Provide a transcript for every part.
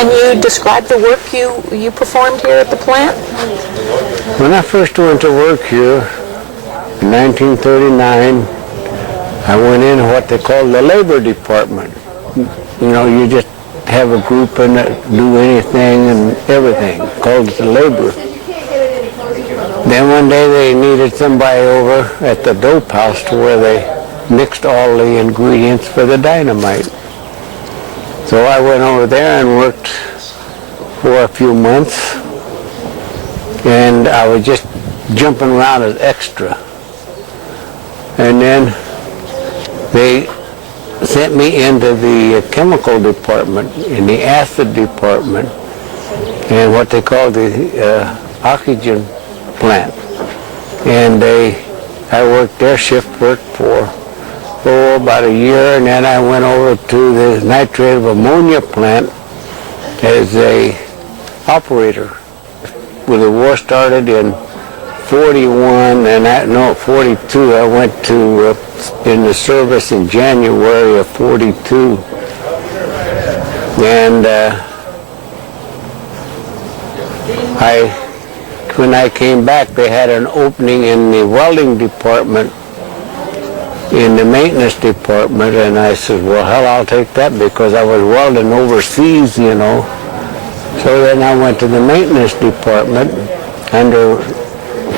Can you describe the work you performed here at the plant? When I first went to work here in 1939, I went in what they call the labor department. You know, you just have a group and do anything and everything, called it the labor. Then one day they needed somebody over at the dope house to where they mixed all the ingredients for the dynamite. So I went over there and worked for a few months, and I was just jumping around as extra. And then they sent me into the chemical department, in the acid department, and what they call the oxygen plant. And I worked their shift work for about a year, and then I went over to the nitrate of ammonia plant as a operator. When the war started in 41 and 42, I went to in the service in January of 42, and when I came back, they had an opening in the welding department, in the maintenance department, and I said, well, hell, I'll take that, because I was welding overseas, you know. So then I went to the maintenance department under a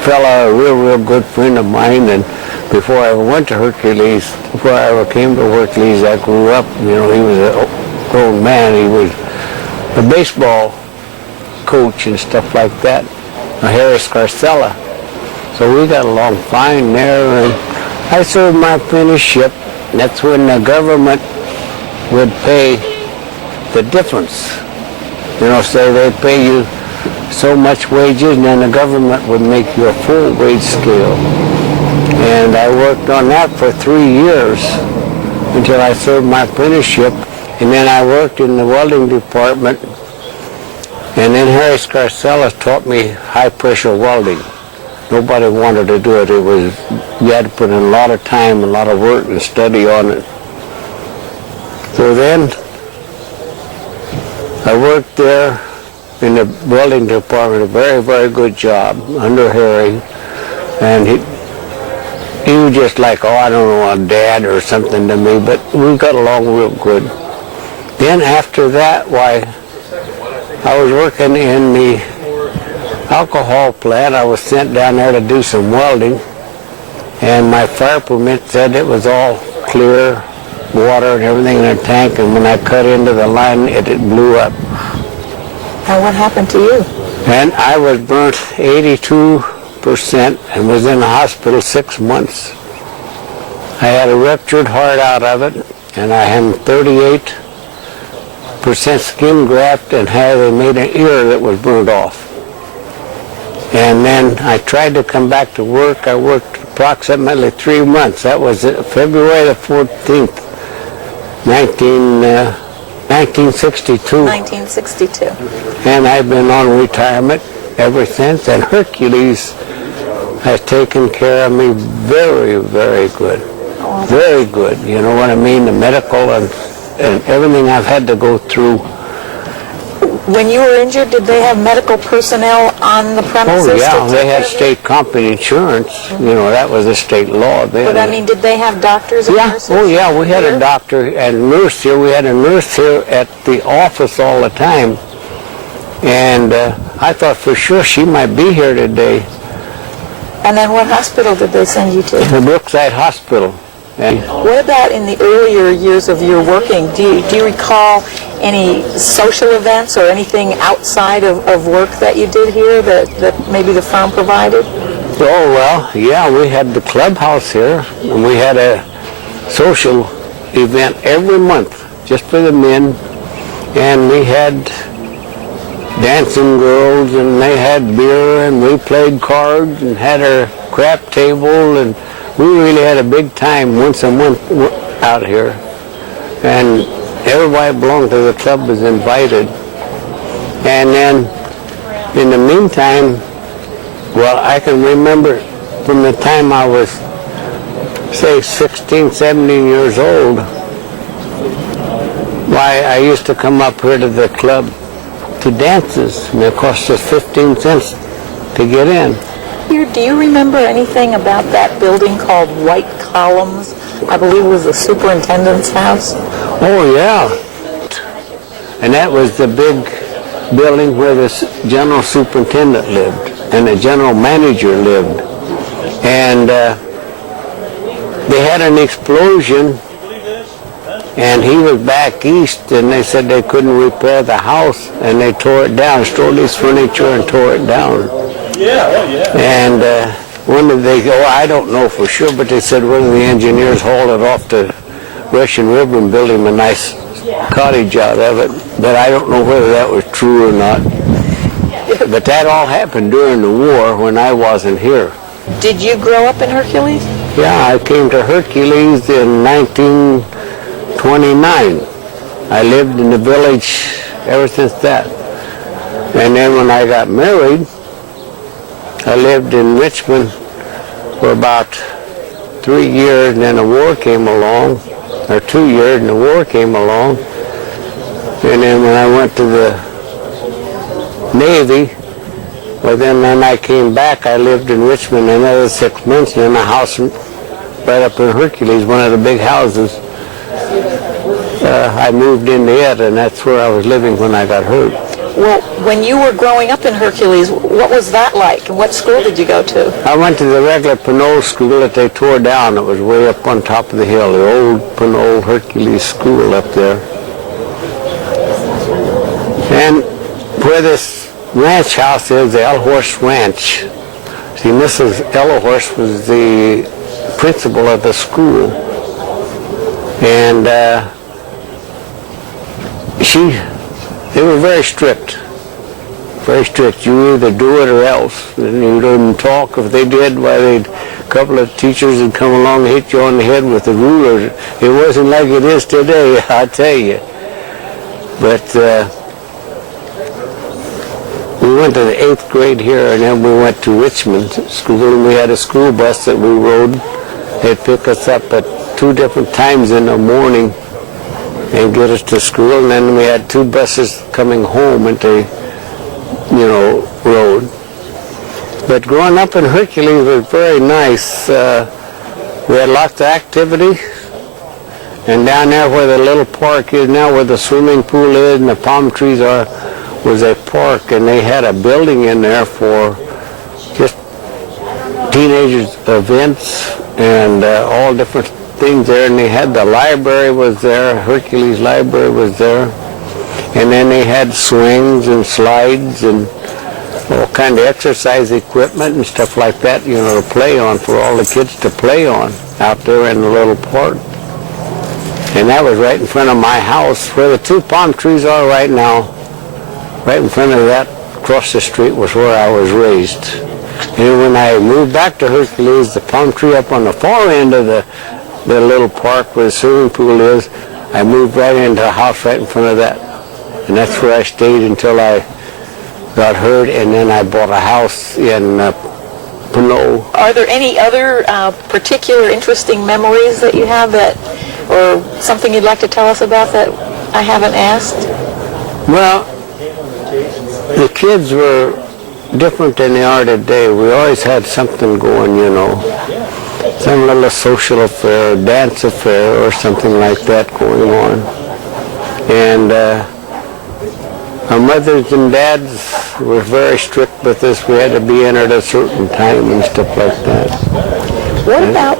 fella, a real good friend of mine, and before I ever went to Hercules, before I ever came to Hercules, I grew up, you know, he was a grown man. He was a baseball coach and stuff like that, Harris Carcella. So we got along fine there, and I served my apprenticeship. That's when the government would pay the difference. You know, say they'd pay you so much wages, and then the government would make you a full wage scale. And I worked on that for 3 years until I served my apprenticeship. And then I worked in the welding department. And then Harris Carcella taught me high-pressure welding. Nobody wanted to do it. You had to put in a lot of time, a lot of work and study on it. So then I worked there in the welding department, a very good job under Harry. And he was just like, I don't know, a dad or something to me, but we got along real good. Then after that, I was working in the alcohol plant. I was sent down there to do some welding, and my fire permit said it was all clear, water and everything in the tank, and when I cut into the line, it blew up. And what happened to you? And I was burnt 82% and was in the hospital 6 months. I had a ruptured heart out of it, and I had 38% skin graft, and they made an ear that was burnt off. And then I tried to come back to work. I worked approximately 3 months. That was February the 14th, 1962. 1962. And I've been on retirement ever since, and Hercules has taken care of me very good. Very good, you know what I mean? The medical and everything I've had to go through. When you were injured, did they have medical personnel on the premises? Oh, yeah, they had state company insurance. You know, that was a state law then. But I mean, did they have doctors and nurses? Oh, yeah, we had a doctor and nurse here. We had a nurse here at the office all the time. And I thought for sure she might be here today. And then what hospital did they send you to? The Brookside Hospital. And what about in the earlier years of your working? Do you recall any social events or anything outside of work that you did here that maybe the firm provided? Oh, well, yeah, we had the clubhouse here, and we had a social event every month just for the men, and we had dancing girls, and they had beer, and we played cards and had our crap table, and we really had a big time once a month out here. And everybody belonged to the club was invited. And then in the meantime, well, I can remember from the time I was, say, 16, 17 years old, why I used to come up here to the club to dances, and it cost us 15 cents to get in. Do you remember anything about that building called White Columns? I believe it was the superintendent's house. Oh, yeah. And that was the big building where the general superintendent lived and the general manager lived. And they had an explosion, and he was back east, and they said they couldn't repair the house, and they tore it down, stole his furniture and tore it down. And when did they go? I don't know for sure, but they said one of the engineers hauled it off to Russian River and built him a nice cottage out of it. But I don't know whether that was true or not. But that all happened during the war when I wasn't here. Did you grow up in Hercules? Yeah, I came to Hercules in 1929. I lived in the village ever since that. And then when I got married, I lived in Richmond for about 3 years, and then the war came along, or 2 years, and the war came along. And then when I went to the Navy, well, then when I came back, I lived in Richmond another 6 months, and in a house right up in Hercules, one of the big houses. I moved into it, and that's where I was living when I got hurt. Well, when you were growing up in Hercules, what was that like? And what school did you go to? I went to the regular Pinole school that they tore down. It was way up on top of the hill, the old Pinole Hercules school up there. And where this ranch house is, the Elhorst Ranch. See, Mrs. Elhorst was the principal of the school. And they were very strict. Very strict. You either do it or else. And you didn't talk. If they did, why, a couple of teachers would come along and hit you on the head with a ruler. It wasn't like it is today, I tell you. But we went to the 8th grade here, and then we went to Richmond School, and we had a school bus that we rode. They'd pick us up at 2 different times in the morning and get us to school, and then we had 2 buses coming home and they, rode. But growing up in Hercules was very nice. We had lots of activity, and down there where the little park is now, where the swimming pool is and the palm trees are, was a park, and they had a building in there for just teenagers events and all different things there, and they had the library was there, Hercules Library was there, and then they had swings and slides and all kind of exercise equipment and stuff like that, to play on, for all the kids to play on out there in the little park. And that was right in front of my house, where the 2 palm trees are right now. Right in front of that, across the street, was where I was raised. And when I moved back to Hercules, the palm tree up on the far end of the little park where the swimming pool is, I moved right into a house right in front of that. And that's where I stayed until I got hurt, and then I bought a house in Pinole. Are there any other particular interesting memories that you have or something you'd like to tell us about that I haven't asked? Well, the kids were different than they are today. We always had something going, some little social affair, dance affair, or something like that going on. And our mothers and dads were very strict with us. We had to be in at a certain time and stuff like that. What about,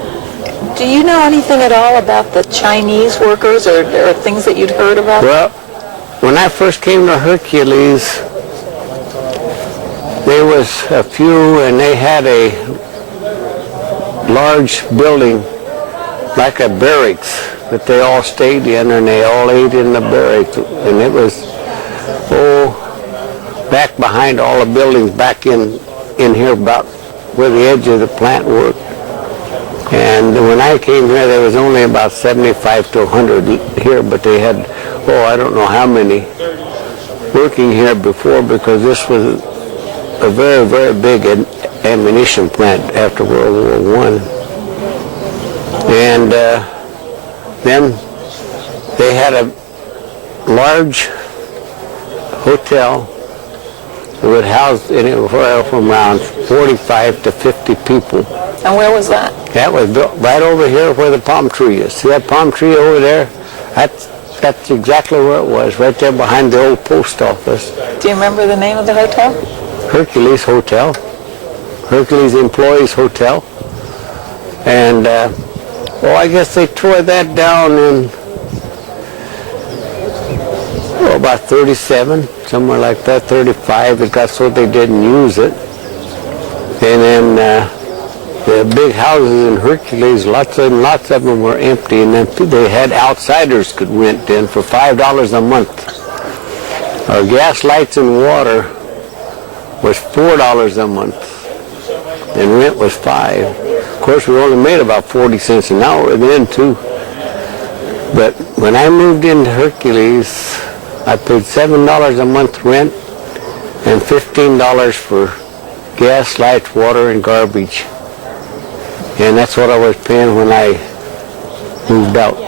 do you know anything at all about the Chinese workers or things that you'd heard about? Well, when I first came to Hercules, there was a few, and they had a large building, like a barracks, that they all stayed in, and they all ate in the barracks. And it was, back behind all the buildings, back in here about where the edge of the plant worked. And when I came here, there was only about 75 to 100 here, but they had, I don't know how many working here before, because this was a very, very big ammunition plant after World War I. And then they had a large hotel It would house anywhere from around 45 to 50 people. And where was that? That was built right over here where the palm tree is. See that palm tree over there? That's exactly where it was, right there behind the old post office. Do you remember the name of the hotel? Hercules Hotel. Hercules Employees Hotel. And, I guess they tore that down in, about 37, somewhere like that, 35. It got so they didn't use it. And then the big houses in Hercules, lots of them were empty, and then they had outsiders could rent in for $5 a month. Our gas, lights, and water was $4 a month, and rent was $5. Of course, we only made about 40 cents an hour then too. But when I moved into Hercules, I paid $7 a month rent and $15 for gas, lights, water, and garbage. And that's what I was paying when I moved out.